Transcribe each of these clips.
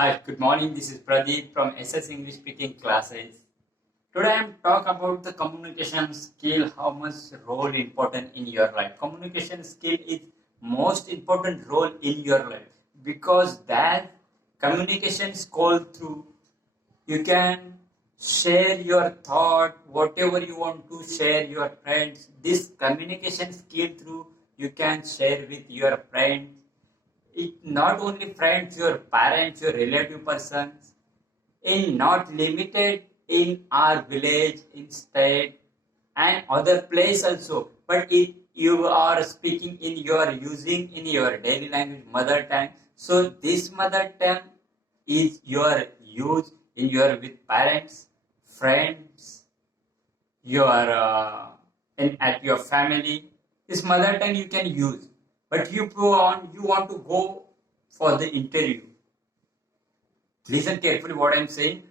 Hi, good morning. This is Pradeep from SS English speaking classes. Today I am talk about the communication skill, how much role important in your life. Communication skill is most important role in your life because that communication skill through you can share your thought, whatever you want to share your friends. This communication skill through you can share with your friends it not only friends, your parents, your relative persons, in not limited in our village, in state, and other place also. But if you are speaking in your using in your daily language, mother tongue, so this mother tongue is your use in your with parents, friends, your at your family. This mother tongue you can use, but you want to go for the interview. Listen carefully what I'm saying.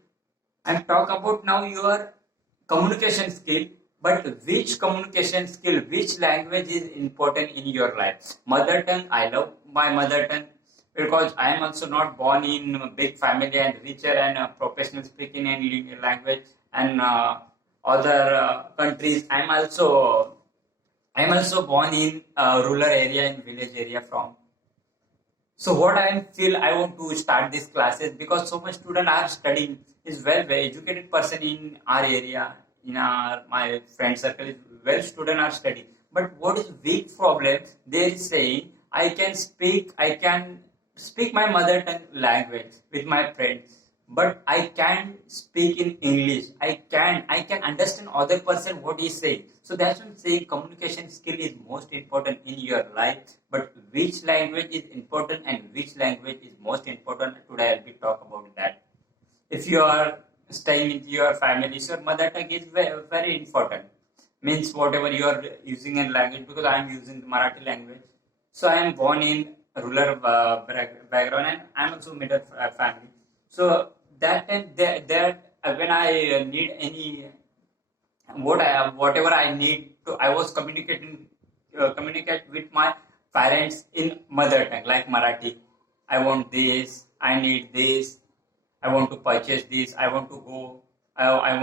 I'm talk about now your communication skill, but which communication skill, which language is important in your life? Mother tongue, I love my mother tongue because I am also not born in a big family and richer and professional speaking in language and other countries. I'm also born in rural area and village area from. So what I feel I want to start these classes because so much students are studying is well educated person in our area in our my friend circle is well student are studying. But what is big problem? They is saying I can speak my mother tongue language with my friends, but I can speak in English. I can understand other person what he's saying. So that's what I'm saying communication skill is most important in your life. But which language is important and which language is most important? Today I'll be talk about that. If you are staying with your family, so your mother tongue is very, very important. Means whatever you are using in language because I am using the Marathi language. So I am born in rural background and I am also middle family. So that time there when I need any whatever I need to, I was communicate with my parents in mother tongue like Marathi. I want this. I need this. I want to purchase this. I want to go. I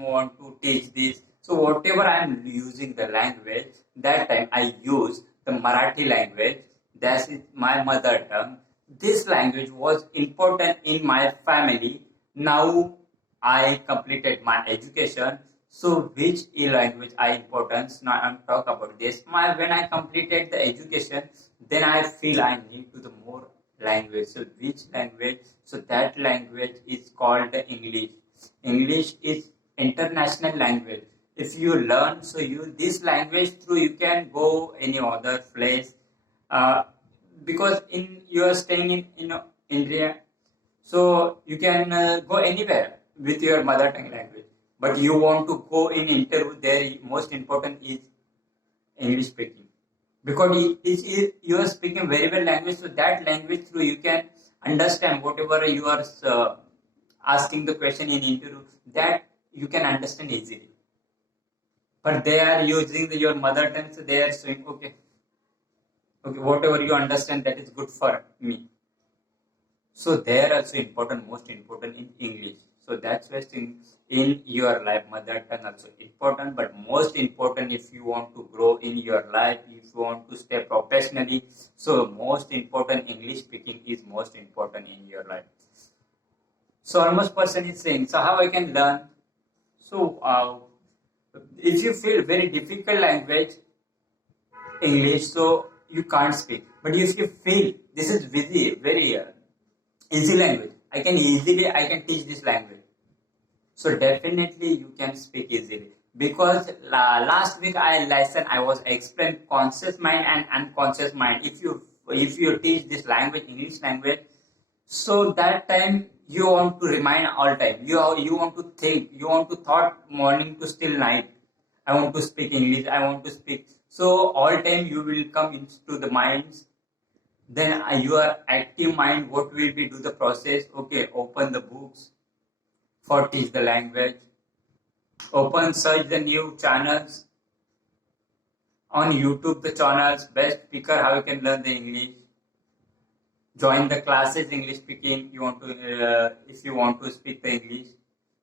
want to teach this. So whatever I am using the language, that time I use the Marathi language. That is my mother tongue. This language was important in my family. Now I completed my education. So which language I importance? Now I'm talk about this. When I completed the education, then I feel I need to the more language. So which language? So that language is called English. English is international language. If you learn, so you this language through you can go any other place. Uh, because in you are staying in India, so you can go anywhere with your mother tongue language. But you want to go in interview there, most important is English speaking. Because you are speaking very well language, so that language through you can understand whatever you are asking the question in interview, that you can understand easily. But they are using your mother tongue, so they are saying, okay, whatever you understand, that is good for me. So they are also important, most important in English. So that's why in your life, mother tongue also important, but most important if you want to grow in your life, if you want to stay professionally. So most important English speaking is most important in your life. So almost person is saying, so how I can learn? So if you feel very difficult language, English, so you can't speak. But if you feel this is very easy language, I can teach this language. So definitely you can speak easily because last week I was explained conscious mind and unconscious mind. If you teach this language, English language, so that time you want to remind all time. You want to think. You want to thought morning to still night. I want to speak English. I want to speak. So all time you will come into the minds. Then your active mind, what will be do the process? Okay, open the books for teach the language. Open search the new channels on YouTube. The channels best speaker how you can learn the English. join the classes English speaking. You want to if you want to speak the English.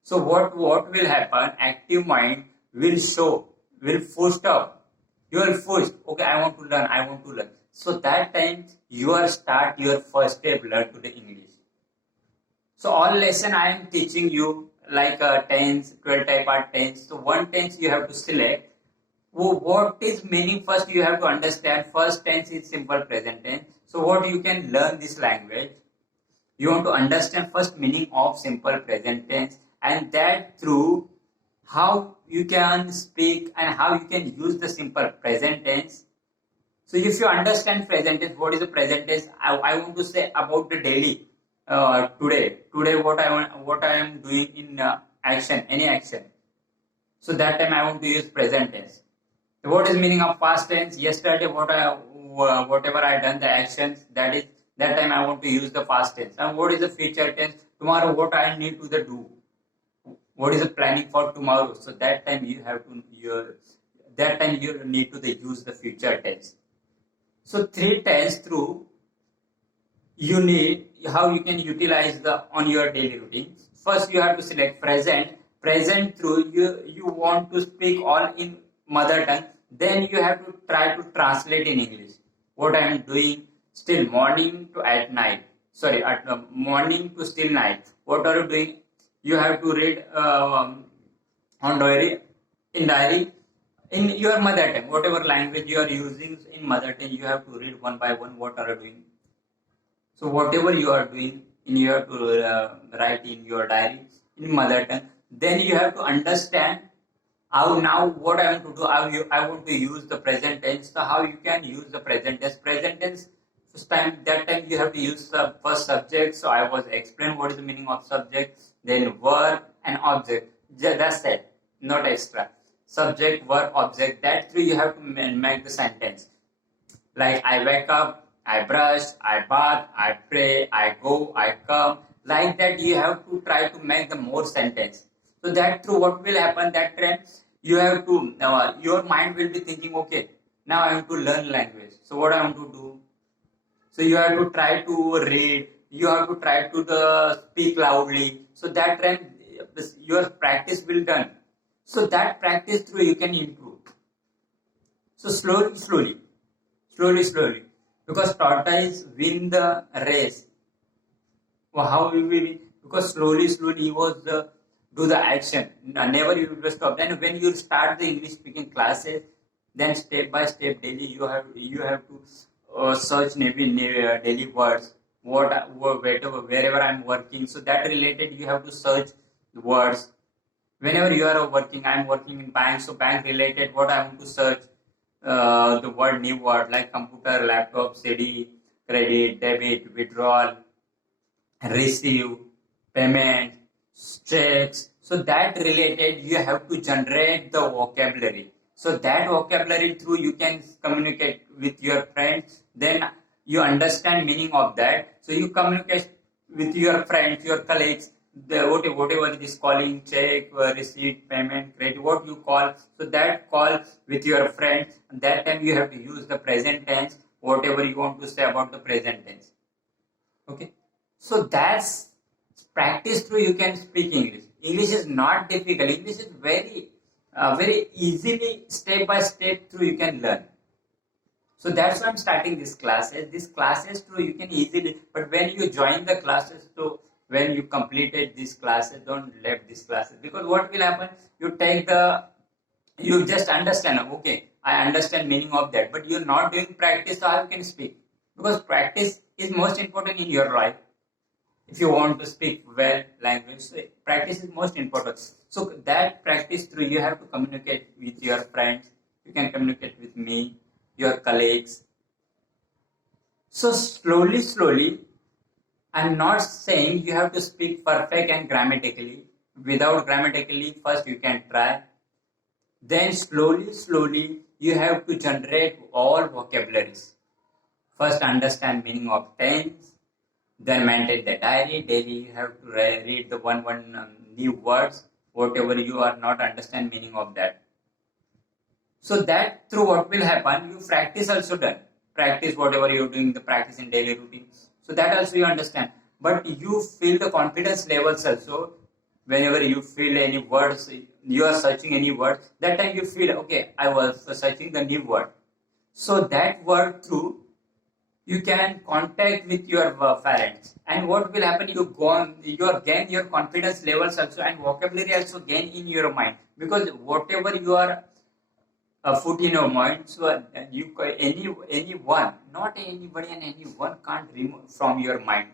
So what will happen? Active mind will show, will push up. You will push. Okay, I want to learn. I want to learn. So that time you are start your first step learn to the English. So all lesson I am teaching you like tense, 12 type are tense. So one tense you have to select. What is meaning first you have to understand. First tense is simple present tense. So what you can learn this language. You want to understand first meaning of simple present tense and that through how you can speak and how you can use the simple present tense. So if you understand present tense, what is the present tense? I want to say about the daily today. Today what I am doing in action, any action. So that time I want to use present tense. So what is meaning of past tense? Yesterday whatever I done the actions that time I want to use the past tense. And what is the future tense? Tomorrow what I need to the do. What is the planning for tomorrow? So that time you have to you need to use the future tense. So three tense through you need how you can utilize the on your daily routine. First you have to select present. Present through you want to speak all in mother tongue. Then you have to try to translate in English. What I am doing still morning to at night. Sorry, at morning to still night. What are you doing? You have to read on diary in your mother tongue. Whatever language you are using in mother tongue, you have to read one by one. What are you doing? So whatever you are doing, you have to write in your diary in mother tongue. Then you have to understand how now what I want to do. I want to use the present tense. So how you can use the present tense? Present tense. First time that time you have to use the first subject. So I was explain what is the meaning of subject. Then verb and object. That's it. Not extra. Subject, verb, object. That three you have to make the sentence. Like I wake up. I brush, I bath, I pray, I go, I come. Like that, you have to try to make the more sentence. So that through what will happen, that trend, you have to, your mind will be thinking, okay, now I have to learn language. So what I want to do? So you have to try to read, you have to try to speak loudly. So that trend, your practice will done. So that practice through you can improve. So slowly. Because tortoise win the race. Well, how will we win? Because slowly he was do the action. Never you will stop. Then when you start the English speaking classes, then step by step daily you have to search maybe daily words. Wherever I'm working. So that related you have to search the words. Whenever you are working, I'm working in bank. So bank related what I want to search. The word new word like computer, laptop, CD, credit, debit, withdrawal, receive, payment, checks. So that related you have to generate the vocabulary. So that vocabulary through you can communicate with your friends. Then you understand meaning of that. So you communicate with your friends, your colleagues. Whatever it is calling check, receipt, payment, credit, what you call. So that call with your friends. That time you have to use the present tense. Whatever you want to say about the present tense. Okay. So that's practice through you can speak English. English is not difficult. English is very easily step by step through you can learn. So that's why I'm starting this classes. These classes through you can easily. But when you join the classes to when you completed these classes, don't leave these classes because what will happen? You just understand. Okay, I understand meaning of that, but you're not doing practice. So how you can speak? Because practice is most important in your life. If you want to speak well language, so practice is most important. So that practice through you have to communicate with your friends. You can communicate with me, your colleagues. So slowly. I'm not saying you have to speak perfect and grammatically. Without grammatically, first you can try. Then slowly, you have to generate all vocabularies. First understand meaning of tense. Then maintain the diary. Daily you have to read the one new words. Whatever you are not understand meaning of that. So that through what will happen, you practice also done. Practice whatever you're doing, the practice in daily routine. So that also you understand. But you feel the confidence levels also. Whenever you feel any words, you are searching any word, that time you feel, okay, I was searching the new word. So that word through, you can contact with your parents, and what will happen, you are gain your confidence levels also, and vocabulary also gain in your mind, because whatever you are put in your mind, so anyone, not anybody and anyone can't remove from your mind.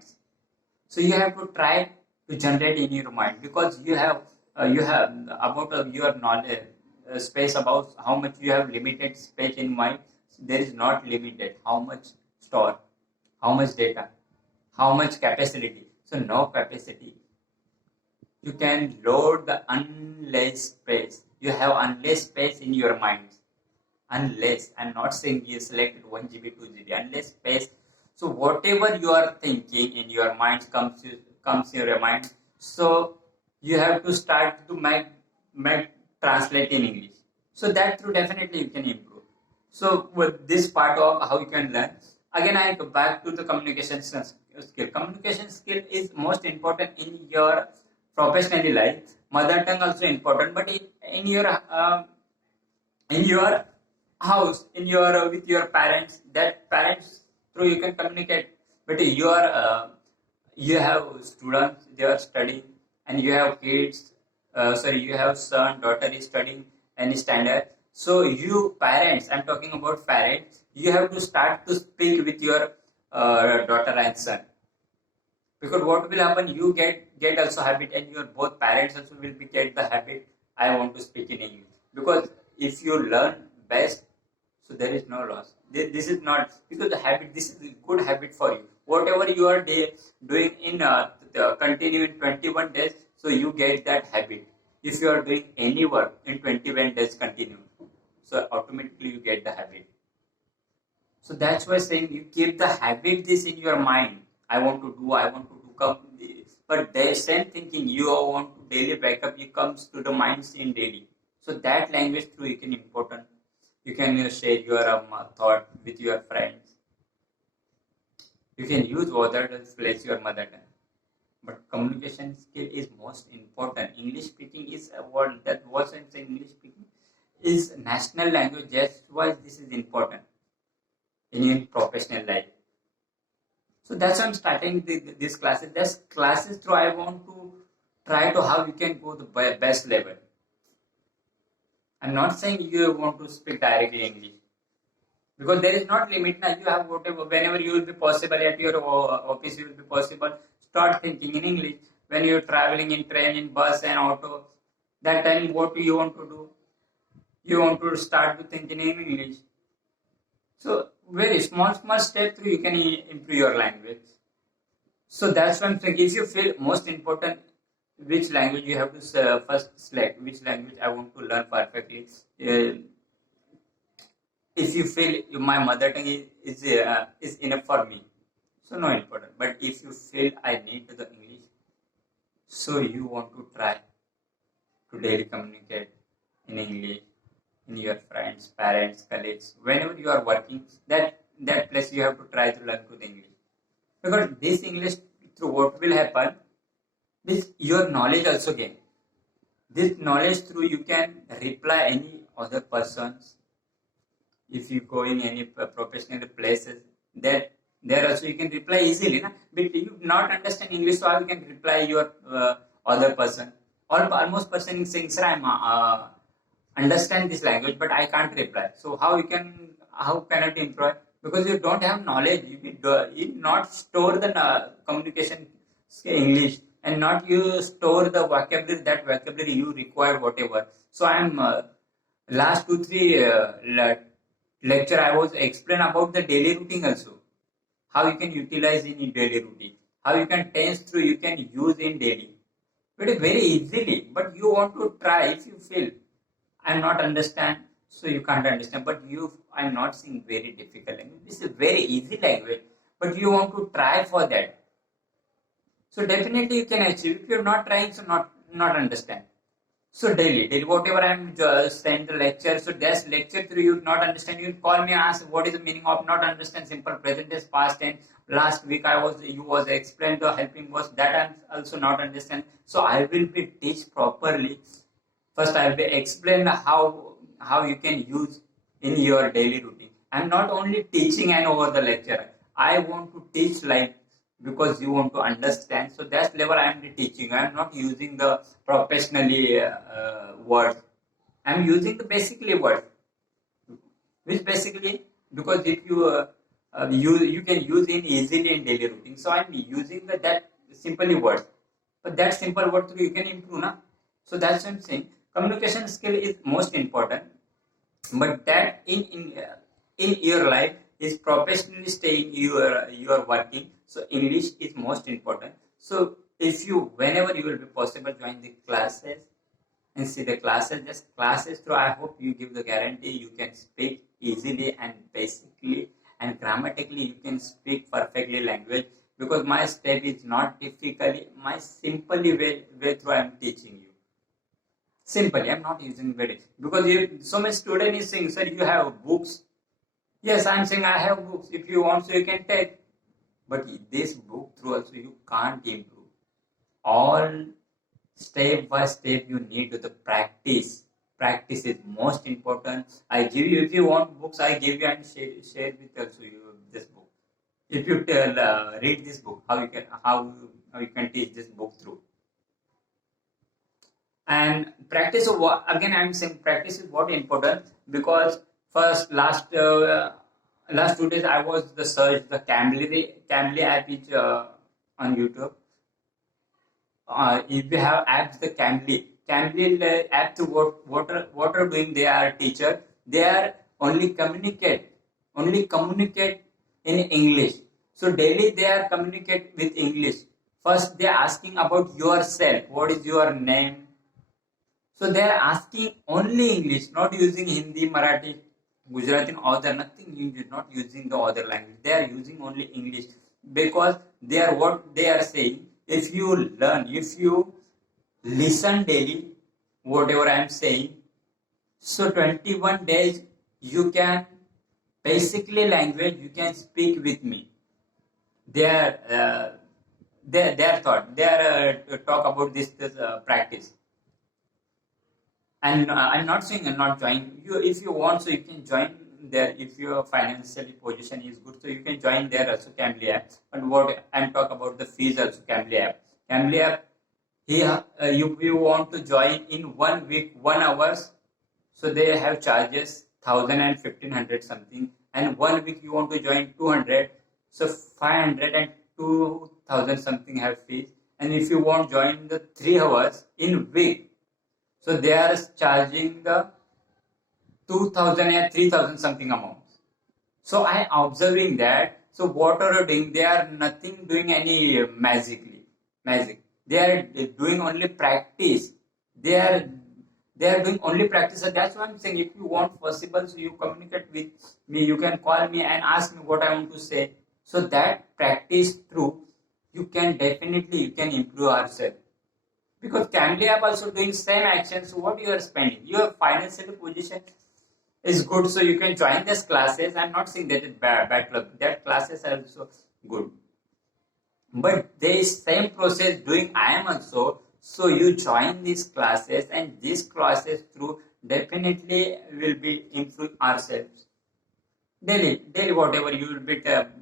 So you have to try to generate in your mind, because you have about your knowledge space, about how much you have limited space in mind. There is not limited how much store, how much data, how much capacity. So no capacity. You can load the unless space. You have unless space in your mind. Unless, I'm not saying you selected 1 GB, 2 GB, unless space. So whatever you are thinking in your mind comes in your mind. So you have to start to make translate in English. So that through definitely you can improve. So with this part of how you can learn, again I go back to the communication skill. Communication skill is most important in your professional life. Mother tongue also important, but in your house, in your with your parents, that parents through you can communicate. But you have students, they are studying, and you have kids, sorry, you have son, daughter is studying any standard. So you parents, I'm talking about parents, you have to start to speak with your daughter and son, because what will happen, you get also habit, and your both parents also will be get the habit, I want to speak in English. Because if you learn best, so there is no loss. This is not, because the habit, this is a good habit for you. Whatever you are doing in continue in 21 days, so you get that habit. If you are doing any work in 21 days continue, so automatically you get the habit. So that's why saying you keep the habit this in your mind. I want to do, I want to do come. But the same thinking you want to daily backup, it comes to the minds in daily. So that language through you can important. You can share your thought with your friends. You can use other to place your mother tongue. But communication skill is most important. English speaking is a word that wasn't English speaking is national language. That's why this is important in your professional life. So that's why I'm starting these classes. There's classes through I want to try to how you can go the best level. I'm not saying you want to speak directly English, because there is not limit now. You have whatever, whenever you will be possible at your office, you will be possible. Start thinking in English. When you're traveling in train, in bus and auto, that time what do you want to do? You want to start to think in English. So very small step through you can improve your language. So that's one thing. If you feel most important, which language you have to first select, which language I want to learn perfectly. If you feel my mother tongue is enough for me, so no important. But if you feel I need the English, so you want to try to daily communicate in English in your friends, parents, colleagues, whenever you are working, that place you have to try to learn to the English. Because this English through what will happen, this your knowledge also gain. This knowledge through you can reply any other persons. If you go in any professional places, that there also you can reply easily. Na? But you not understand English, so how you can reply your other person. Almost person is saying, sir, I'm understand this language, but I can't reply. So how cannot employ? Because you don't have knowledge. You not store the communication English, and not you store the vocabulary, that vocabulary you require whatever. So I'm last 2-3 lecture I was explain about the daily routine also. How you can utilize in daily routine. How you can tense through, you can use in daily. Very easily, but you want to try. If you feel I'm not understand, so you can't understand. But I'm not saying very difficult language. This is very easy language, but you want to try for that. So definitely you can achieve. If you're not trying, so not understand. So daily, whatever I'm just send the lecture, so that's lecture through you not understand, you call me and ask what is the meaning of not understand simple present tense past tense. Last week you was explained the helping was that I'm also not understand. So I will be teach properly. First I will be explain how you can use in your daily routine. I'm not only teaching and over the lecture. I want to teach like because you want to understand. So that's level I am teaching. I am not using the professionally words. I am using the basically words, which basically because if you can use in easily in daily routine. So I'm using that simply words, but that simple word through you can improve, na? So that's what I'm saying. Communication skill is most important, but that in your life is professionally staying you are working, so English is most important. So if you whenever you will be possible join the classes and see the classes, just classes through, I hope you give the guarantee you can speak easily and basically and grammatically you can speak perfectly language, because my step is not difficultly my simply way through I am teaching you. Simply, I'm not using very because so many student is saying, sir, you have books. Yes, I'm saying I have books. If you want, so you can take. But this book through also you can't improve. All step by step you need to the practice. Practice is most important. I give you if you want books, I give you and share with also you this book. If you tell read this book, how you can teach this book through. And practice of what again I'm saying practice is what important, because first last 2 days I was the search the Cambly app is on YouTube. If you have apps the Cambly app to what are doing, they are teacher, they are only communicate in English. So daily they are communicate with English. First they are asking about yourself, what is your name. So they are asking only English, not using Hindi, Marathi, Gujarati, other nothing. You are not using the other language. They are using only English, because they are what they are saying. If you learn, if you listen daily, whatever I am saying, so 21 days you can basically language you can speak with me. They are their thought. They are talk about this practice. And I'm not saying I'm not join you. If you want, so you can join there. If your financially position is good, so you can join there also Cambly app. But what I'm talk about the fees also Cambly app. Cambly app here you want to join in 1 week 1 hours, so they have charges 1,000 and 1,500 something, and 1 week you want to join 200, so 500 and 2,000 something have fees. And if you want join the 3 hours in week, so they are charging the 2,000 and 3,000 something amounts. So I observing that. So what are they doing? They are nothing doing any magic. They are doing only practice. They are doing only practice. So that's why I'm saying if you want possible, so you communicate with me. You can call me and ask me what I want to say. So that practice through you can definitely you can improve ourselves. Because Cambly app also doing same action. So what you are spending, your financial position is good, so you can join these classes. I'm not saying that it's bad club. That classes are also good, but there is same process doing I am also. So you join these classes, and these classes through definitely will be improve ourselves daily whatever you will be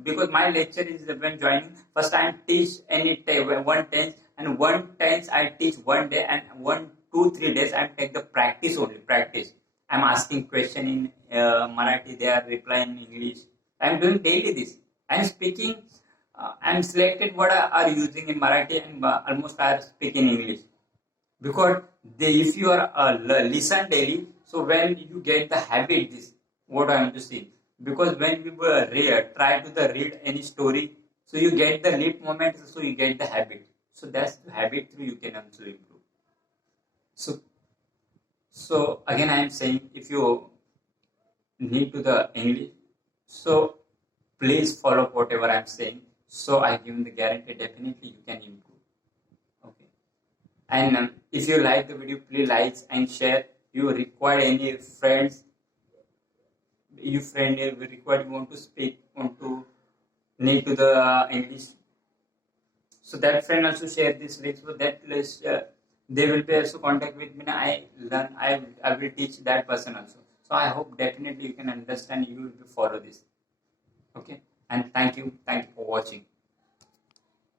because my lecture is when joining first I teach any one tense, and one tense I teach 1 day, and 1 2 3 days I take the practice only practice. I'm asking question in Marathi, they are replying in English. I'm doing daily this. I'm speaking. I'm selected what I are using in Marathi, and almost I are speaking English, because if you are listen daily, so when you get the habit, this what I am to see. Because when we were try to the read any story, so you get the lip moment, so you get the habit. So that's the habit through you can also improve. So again I am saying if you need to the English, so please follow whatever I am saying. So I give the guarantee definitely you can improve. Okay. And If you like the video, please like and share. You require any friends, you friend you require, you want to speak, want to need to the English, so that friend also share this link, so that they will be also contact with me. I learn, I will teach that person also. So I hope definitely you can understand, you will follow this. Okay, and thank you for watching.